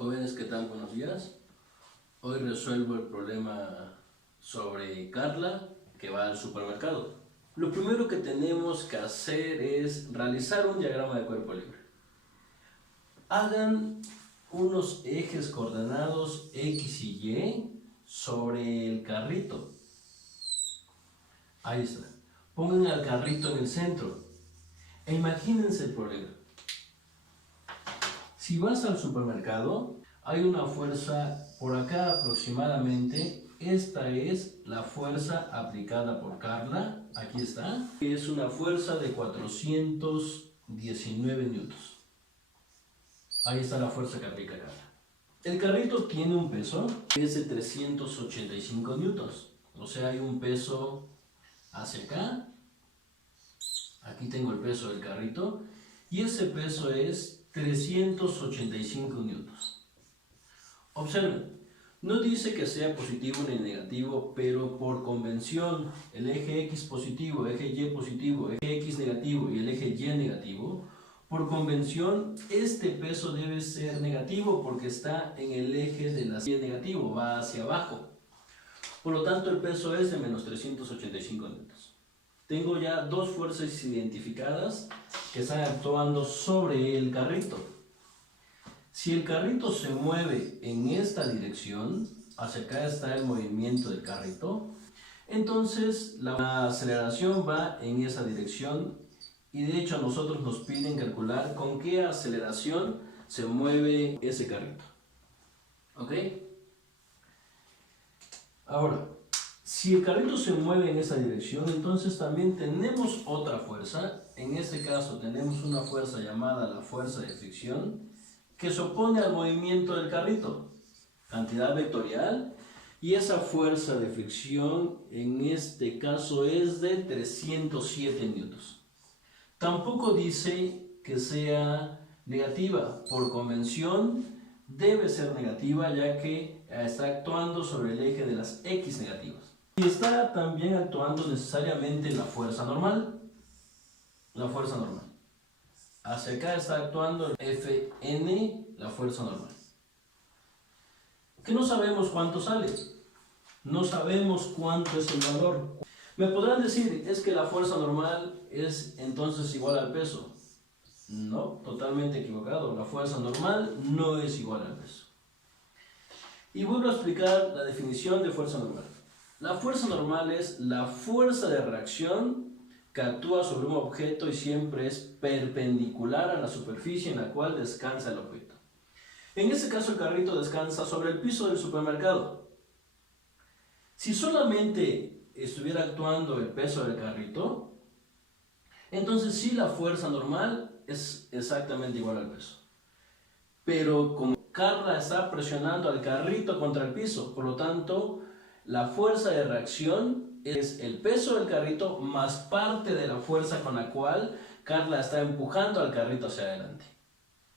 Jóvenes, ¿qué tal? Buenos días. Hoy resuelvo el problema sobre Carla que va al supermercado. Lo primero que tenemos que hacer es realizar un diagrama de cuerpo libre. Hagan unos ejes coordenados X y Y sobre el carrito. Ahí está. Pongan al carrito en el centro. E imagínense el problema. Si vas al supermercado, hay una fuerza por acá aproximadamente. Esta es la fuerza aplicada por Carla. Aquí está. Es una fuerza de 419 newtons. Ahí está la fuerza que aplica Carla. El carrito tiene un peso que es de 385 newtons. O sea, hay un peso hacia acá. Aquí tengo el peso del carrito. Y ese peso es 385 newtons. Observen, no dice que sea positivo ni negativo, pero por convención, el eje X positivo, eje Y positivo, eje X negativo y el eje Y negativo, por convención, este peso debe ser negativo porque está en el eje de la Y negativo, va hacia abajo. Por lo tanto, el peso es de menos 385 newtons. Tengo ya dos fuerzas identificadas que están actuando sobre el carrito. Si el carrito se mueve en esta dirección, hacia acá está el movimiento del carrito, entonces la aceleración va en esa dirección y de hecho a nosotros nos piden calcular con qué aceleración se mueve ese carrito. ¿Ok? Ahora, si el carrito se mueve en esa dirección, entonces también tenemos otra fuerza. En este caso tenemos una fuerza llamada la fuerza de fricción que se opone al movimiento del carrito, cantidad vectorial, y esa fuerza de fricción en este caso es de 307 newtons. Tampoco dice que sea negativa, por convención debe ser negativa ya que está actuando sobre el eje de las X negativas. Y está también actuando necesariamente la fuerza normal. La fuerza normal. Hacia acá está actuando el Fn, la fuerza normal. Que no sabemos cuánto sale. No sabemos cuánto es el valor. Me podrán decir, es que la fuerza normal es entonces igual al peso. No, totalmente equivocado. La fuerza normal no es igual al peso. Y vuelvo a explicar la definición de fuerza normal. La fuerza normal es la fuerza de reacción que actúa sobre un objeto y siempre es perpendicular a la superficie en la cual descansa el objeto. En este caso el carrito descansa sobre el piso del supermercado. Si solamente estuviera actuando el peso del carrito, entonces sí la fuerza normal es exactamente igual al peso. Pero como Carla está presionando al carrito contra el piso, por lo tanto, la fuerza de reacción es el peso del carrito más parte de la fuerza con la cual Carla está empujando al carrito hacia adelante.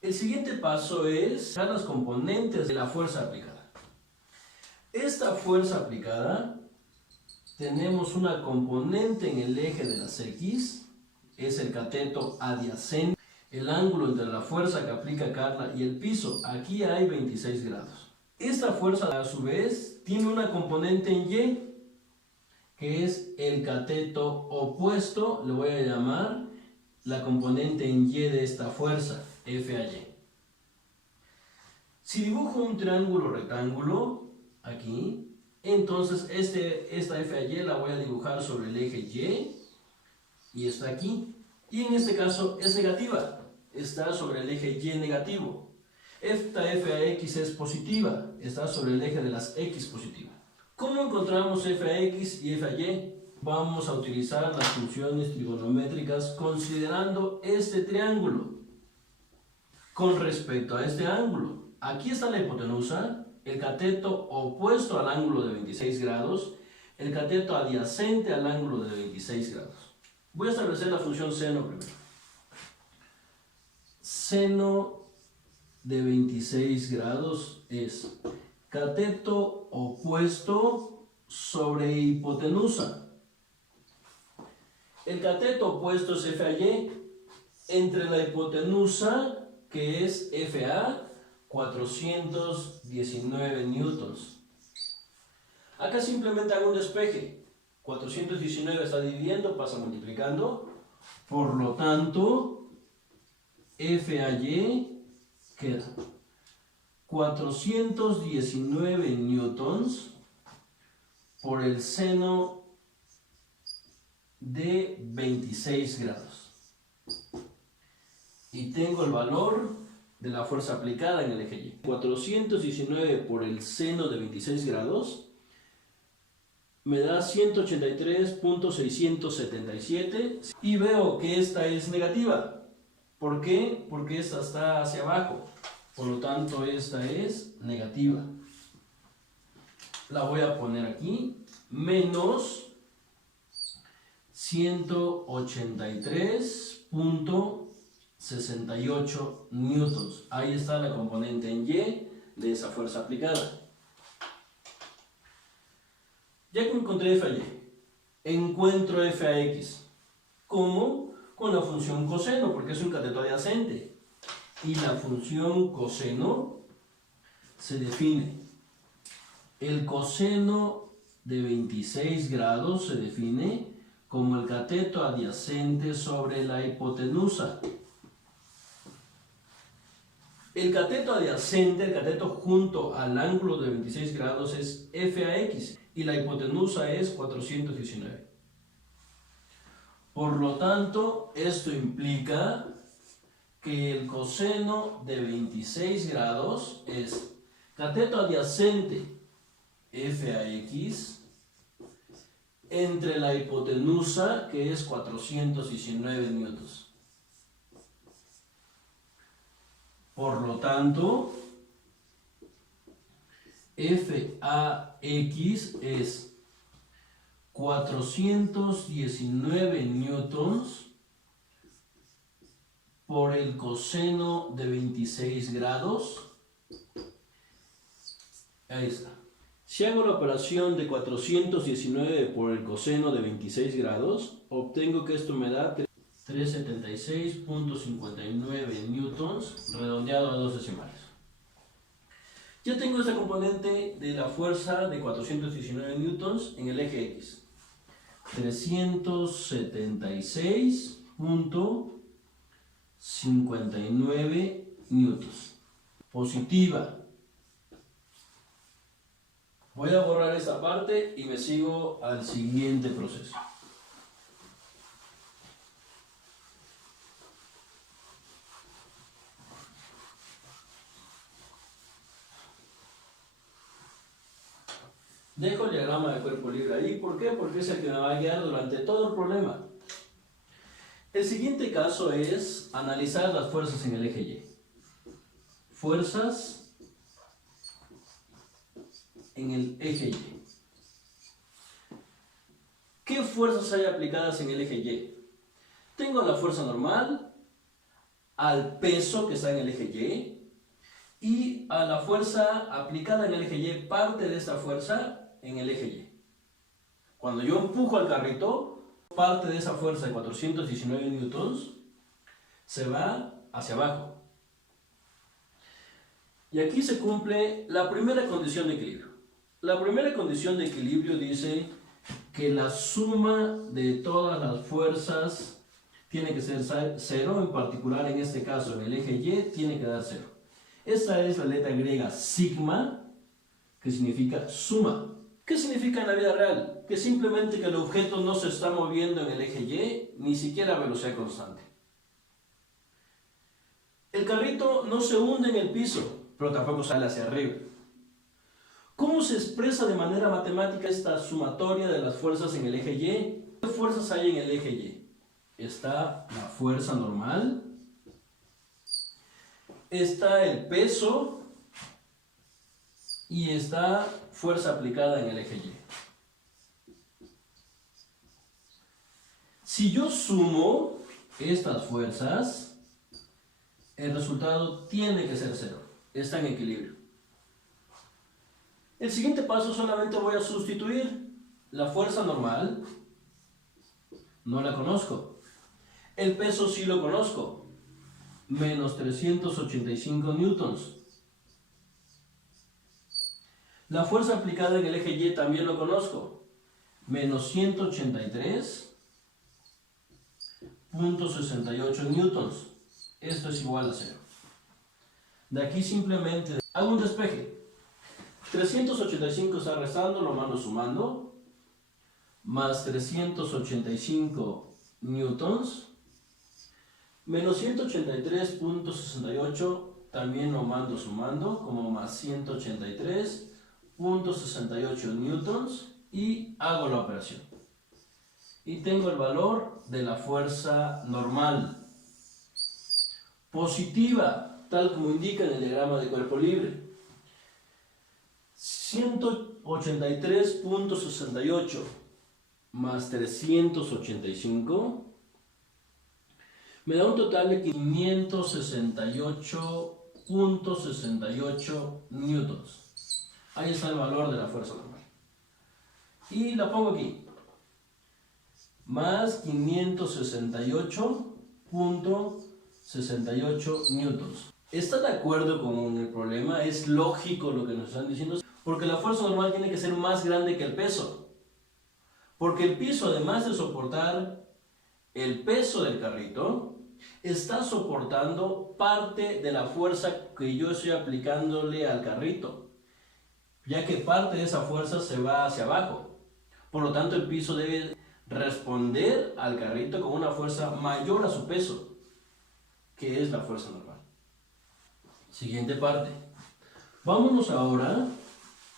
El siguiente paso es dar las componentes de la fuerza aplicada. Esta fuerza aplicada, tenemos una componente en el eje de las X, es el cateto adyacente. El ángulo entre la fuerza que aplica Carla y el piso, aquí hay 26 grados. Esta fuerza a su vez tiene una componente en Y, que es el cateto opuesto, le voy a llamar la componente en Y de esta fuerza, F a Y. Si dibujo un triángulo rectángulo, aquí, entonces esta F a Y la voy a dibujar sobre el eje y está aquí. Y en este caso es negativa, está sobre el eje Y negativo. Esta F a X es positiva, está sobre el eje de las X positivas. ¿Cómo encontramos F a X y F a Y? Vamos a utilizar las funciones trigonométricas considerando este triángulo con respecto a este ángulo. Aquí está la hipotenusa, el cateto opuesto al ángulo de 26 grados, el cateto adyacente al ángulo de 26 grados. Voy a establecer la función seno primero. Seno de 26 grados es cateto opuesto sobre hipotenusa. El cateto opuesto es F a Y entre la hipotenusa, que es FA, 419 newtons. Acá simplemente hago un despeje. 419 está dividiendo, pasa multiplicando. Por lo tanto, FAY queda 419 newtons por el seno de 26 grados. Y tengo el valor de la fuerza aplicada en el eje Y. 419 por el seno de 26 grados me da 183.677 y veo que esta es negativa. ¿Por qué? Porque esta está hacia abajo. Por lo tanto, esta es negativa. La voy a poner aquí. Menos 183.68 newtons. Ahí está la componente en Y de esa fuerza aplicada. Ya que encontré FAY, encuentro FAX. ¿Cómo? Con la función coseno, porque es un cateto adyacente. Y la función coseno se define. El coseno de 26 grados se define como el cateto adyacente sobre la hipotenusa. El cateto adyacente, el cateto junto al ángulo de 26 grados es FAX y la hipotenusa es 419. Por lo tanto, esto implica que el coseno de 26 grados es cateto adyacente FAX entre la hipotenusa, que es 419 newtons. Por lo tanto, FAX es 419 newtons por el coseno de 26 grados. Ahí está. Si hago la operación de 419 por el coseno de 26 grados, obtengo que esto me da 376.59 newtons, redondeado a 2 decimales. Ya tengo esta componente de la fuerza de 419 newtons en el eje X. 376.59 newtons. Positiva. Voy a borrar esta parte y me sigo al siguiente proceso. Dejo el diagrama de cuerpo libre ahí. ¿Por qué? Porque es el que me va a guiar durante todo el problema. El siguiente caso es analizar las fuerzas en el eje Y. Fuerzas en el eje Y. ¿Qué fuerzas hay aplicadas en el eje Y? Tengo la fuerza normal al peso que está en el eje Y a la fuerza aplicada en el eje Y, parte de esta fuerza en el eje Y. Cuando yo empujo al carrito, parte de esa fuerza de 419 newtons se va hacia abajo. Y aquí se cumple la primera condición de equilibrio. La primera condición de equilibrio dice que la suma de todas las fuerzas tiene que ser cero, en particular en este caso en el eje Y tiene que dar cero. Esta es la letra griega sigma, que significa suma. ¿Qué significa en la vida real? Que simplemente que el objeto no se está moviendo en el eje Y, ni siquiera a velocidad constante. El carrito no se hunde en el piso, pero tampoco sale hacia arriba. ¿Cómo se expresa de manera matemática esta sumatoria de las fuerzas en el eje Y? ¿Qué fuerzas hay en el eje Y? Está la fuerza normal, está el peso y está fuerza aplicada en el eje Y. Si yo sumo estas fuerzas, el resultado tiene que ser cero. Está en equilibrio. El siguiente paso solamente voy a sustituir la fuerza normal. No la conozco. El peso sí lo conozco. Menos 385 newtons. La fuerza aplicada en el eje Y también lo conozco. Menos 183.68 newtons. Esto es igual a 0. De aquí simplemente hago un despeje. 385 está restando, lo mando sumando. Más 385 newtons. Menos 183.68 también lo mando sumando, como más 183.68 newtons, y hago la operación. Y tengo el valor de la fuerza normal. Positiva, tal como indica en el diagrama de cuerpo libre. 183.68 más 385 me da un total de 568.68 newtons. Ahí está el valor de la fuerza normal. Y la pongo aquí. Más 568.68 newtons. ¿Está de acuerdo con el problema? Es lógico lo que nos están diciendo. Porque la fuerza normal tiene que ser más grande que el peso. Porque el piso, además de soportar el peso del carrito, está soportando parte de la fuerza que yo estoy aplicándole al carrito, ya que parte de esa fuerza se va hacia abajo. Por lo tanto, el piso debe responder al carrito con una fuerza mayor a su peso, que es la fuerza normal. Siguiente parte. Vámonos ahora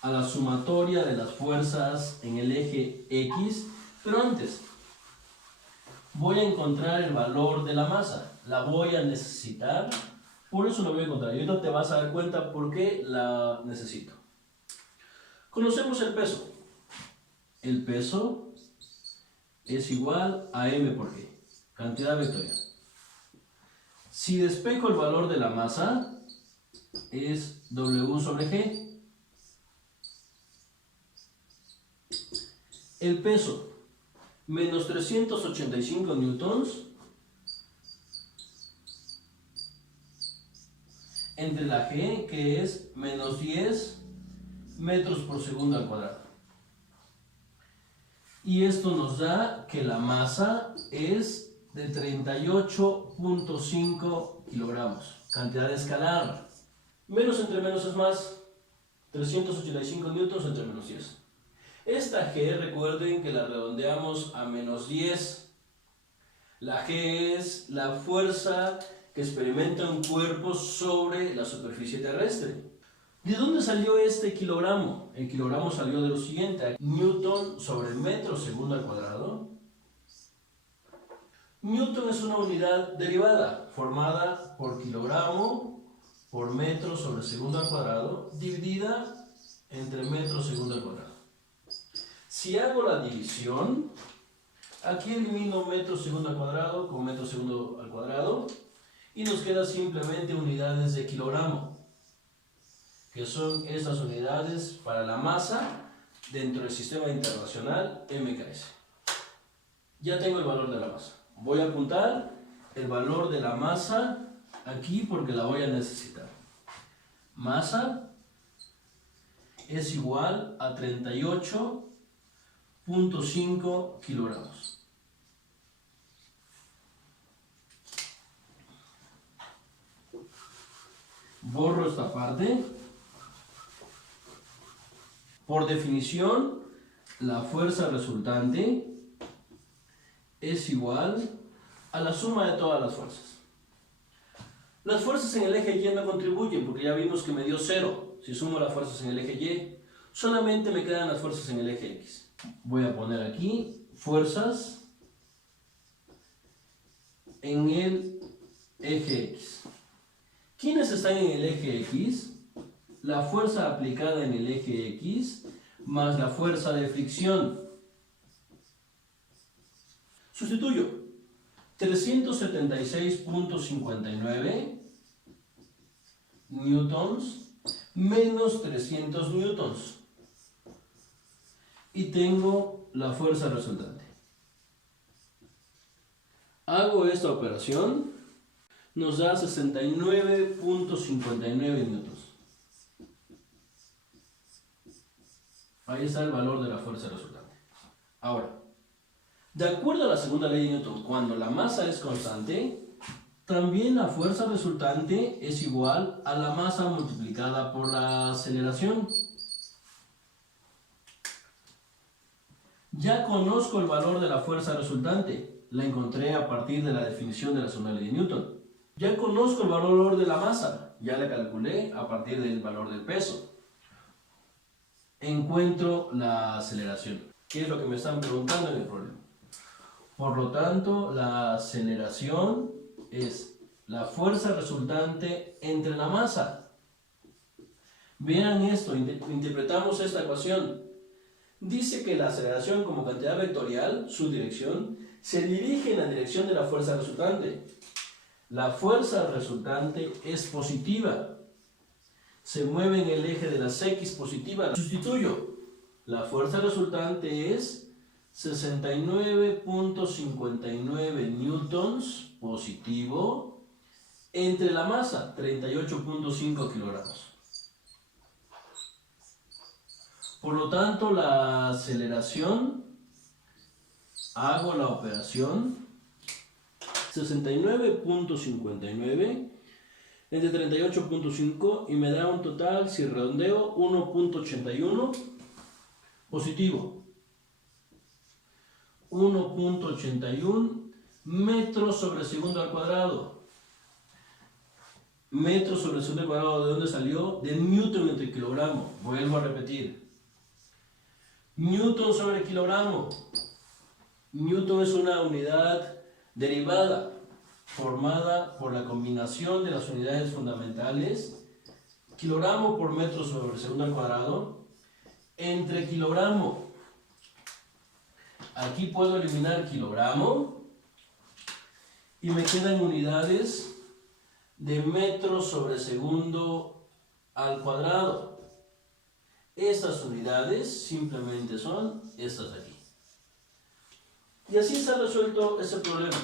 a la sumatoria de las fuerzas en el eje X, pero antes voy a encontrar el valor de la masa. La voy a necesitar, por eso la voy a encontrar. Y ahorita te vas a dar cuenta por qué la necesito. Conocemos el peso. El peso es igual a M por G, cantidad vectorial. Si despejo el valor de la masa, es W sobre G. El peso, menos 385 newtons, entre la G, que es menos 10 metros por segundo al cuadrado. Y esto nos da que la masa es de 38.5 kilogramos, cantidad escalar. Menos entre menos es más, 385 newtons entre menos 10. Esta G, recuerden que la redondeamos a menos 10. La G es la fuerza que experimenta un cuerpo sobre la superficie terrestre. ¿De dónde salió este kilogramo? El kilogramo salió de lo siguiente: Newton sobre metro segundo al cuadrado. Newton es una unidad derivada formada por kilogramo por metro sobre segundo al cuadrado dividida entre metro segundo al cuadrado. Si hago la división, aquí elimino metro segundo al cuadrado con metro segundo al cuadrado y nos queda simplemente unidades de kilogramo, que son estas unidades para la masa dentro del sistema internacional MKS. Ya tengo el valor de la masa. Voy a apuntar el valor de la masa aquí porque la voy a necesitar. Masa es igual a 38.5 kilogramos. Borro esta parte. Por definición, la fuerza resultante es igual a la suma de todas las fuerzas. Las fuerzas en el eje Y no contribuyen porque ya vimos que me dio 0 si sumo las fuerzas en el eje Y. Solamente me quedan las fuerzas en el eje X. Voy a poner aquí fuerzas en el eje X. ¿Quiénes están en el eje X? La fuerza aplicada en el eje X más la fuerza de fricción. Sustituyo. 376.59 newtons menos 300 newtons. Y tengo la fuerza resultante. Hago esta operación, nos da 69.59 newtons. Ahí está el valor de la fuerza resultante. Ahora, de acuerdo a la segunda ley de Newton, cuando la masa es constante, también la fuerza resultante es igual a la masa multiplicada por la aceleración. Ya conozco el valor de la fuerza resultante, la encontré a partir de la definición de la segunda ley de Newton. Ya conozco el valor de la masa, ya la calculé a partir del valor del peso. Encuentro la aceleración. ¿Qué es lo que me están preguntando en el problema? Por lo tanto, la aceleración es la fuerza resultante entre la masa. Vean esto, interpretamos esta ecuación. Dice que la aceleración como cantidad vectorial, su dirección, se dirige en la dirección de la fuerza resultante. La fuerza resultante es positiva. Se mueve en el eje de las X positivas. Sustituyo. La fuerza resultante es 69.59 newtons positivo entre la masa, 38.5 kilogramos. Por lo tanto, la aceleración, hago la operación, 69.59 entre 38.5 y me da un total, si redondeo, 1.81 positivo. 1.81 metros sobre segundo al cuadrado. Metros sobre segundo al cuadrado, ¿de dónde salió? De newton entre kilogramo. Vuelvo a repetir. Newton sobre kilogramo. Newton es una unidad derivada formada por la combinación de las unidades fundamentales, kilogramo por metro sobre segundo al cuadrado, entre kilogramo. Aquí puedo eliminar kilogramo y me quedan unidades de metros sobre segundo al cuadrado. Estas unidades simplemente son estas de aquí. Y así está resuelto ese problema.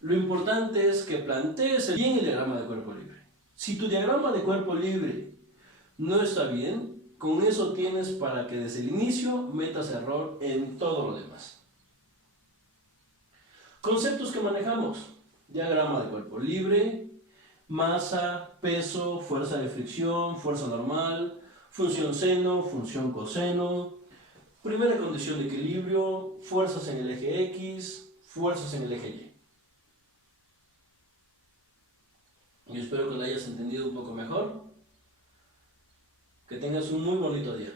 Lo importante es que plantees bien el diagrama de cuerpo libre. Si tu diagrama de cuerpo libre no está bien, con eso tienes para que desde el inicio metas error en todo lo demás. Conceptos que manejamos: diagrama de cuerpo libre, masa, peso, fuerza de fricción, fuerza normal, función seno, función coseno, primera condición de equilibrio, fuerzas en el eje X, fuerzas en el eje Y. Yo espero que lo hayas entendido un poco mejor. Que tengas un muy bonito día.